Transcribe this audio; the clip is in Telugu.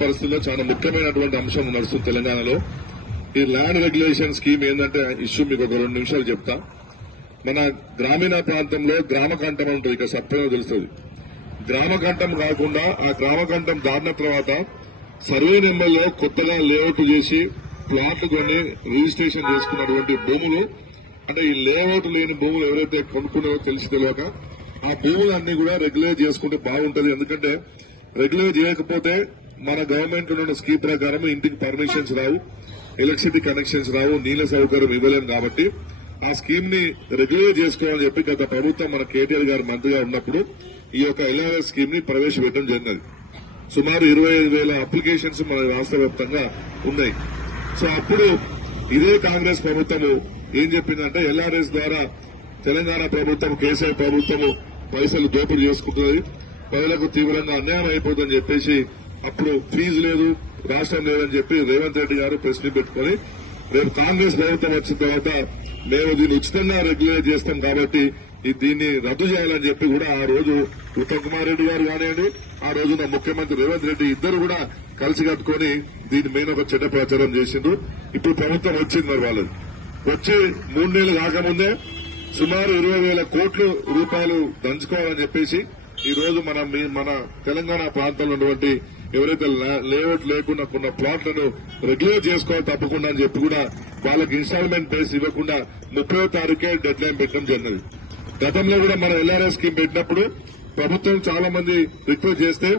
పరిస్థితుల్లో చాలా ముఖ్యమైనటువంటి అంశం నడుస్తుంది తెలంగాణలో. ఈ ల్యాండ్ రెగ్యులేషన్ స్కీమ్ ఏంటంటే ఇష్యూ మీకు ఒక 2 నిమిషాలు చెప్తా. మన గ్రామీణ ప్రాంతంలో గ్రామకంఠం ఉంటుంది, ఇక సత్యంగా తెలుస్తుంది. గ్రామకంఠం కాకుండా ఆ గ్రామకంఠం దాటిన తర్వాత సర్వే నెంబర్లో కొత్తగా లేఅవుట్ చేసి ప్లాట్లు కొని రిజిస్ట్రేషన్ చేసుకున్నటువంటి భూములు, అంటే ఈ లేఅవుట్ లేని భూములు ఎవరైతే కొనుక్కున్నారో తెలిసి తెలియక ఆ భూములన్నీ కూడా రెగ్యులేట్ చేసుకుంటే బాగుంటది. ఎందుకంటే రెగ్యులేట్ చేయకపోతే మన గవర్నమెంట్ ఉన్న స్కీమ్ ప్రకారం ఇంటికి పర్మిషన్స్ రావు, ఎలక్ట్రిసిటీ కనెక్షన్స్ రావు, నీళ్ల సౌకర్యం ఇవ్వలేము. కాబట్టి ఆ స్కీమ్ ని రెగ్యులేట్ చేసుకోవాలని చెప్పి గత ప్రభుత్వం మన కేటీఆర్ గారు మంత్రిగా ఉన్నప్పుడు ఈ యొక్క ఎల్ఆర్ఎస్ స్కీమ్ ని ప్రవేశపెట్టడం జరిగినది. సుమారు 25,000 అప్లికేషన్స్ మన రాష్ట్ర వ్యాప్తంగా ఉన్నాయి. సో అప్పుడు ఇదే కాంగ్రెస్ ప్రభుత్వము ఏం చెప్పిందంటే ఎల్ఆర్ఎస్ ద్వారా తెలంగాణ ప్రభుత్వం, కేసీఆర్ ప్రభుత్వము పైసలు దోపిడీ చేసుకుంటుంది, ప్రజలకు తీవ్రంగా అన్యాయం అయిపోతుందని చెప్పేసి అప్పుడు ఫీజు లేదు, రాష్ట్రం లేదని చెప్పి రేవంత్ రెడ్డి గారు ప్రెస్ మీట్ పెట్టుకుని రేపు కాంగ్రెస్ ప్రభుత్వం వచ్చిన తర్వాత మేము దీన్ని ఉచితంగా రెగ్యులేట్ చేస్తాం కాబట్టి దీన్ని రద్దు చేయాలని చెప్పి కూడా ఆ రోజు ఉత్తమ్ కుమార్ రెడ్డి గారు కానివ్వండి, ఆ రోజున ముఖ్యమంత్రి రేవంత్ రెడ్డి ఇద్దరు కూడా కలిసి కట్టుకుని దీని మీద ఒక చెడ్డ ప్రచారం చేసిండ్రు. ఇప్పుడు ప్రభుత్వం వచ్చింది, మరి వాళ్ళది వచ్చి 3 నెలలు కాకముందే సుమారు 20,000 కోట్ల రూపాయలు దంచుకోవాలని చెప్పేసి ఈ రోజు మన తెలంగాణ ప్రాంతంలో ఉన్నటువంటి ఎవరైతే లేఅవుట్ లేకుండా ఉన్న ప్లాట్లను రెగ్యులేట్ చేసుకోవాలి తప్పకుండా అని చెప్పి కూడా వాళ్ళకి ఇన్స్టాల్మెంట్ బేస్ ఇవ్వకుండా 30వ తారీఖే డెడ్ లైన్ పెట్టడం జరిగింది. గతంలో కూడా మనం ఎల్ఆర్ఎస్ స్కీమ్ పెట్టినప్పుడు ప్రభుత్వం చాలా మంది రిక్వెస్ట్ చేస్తే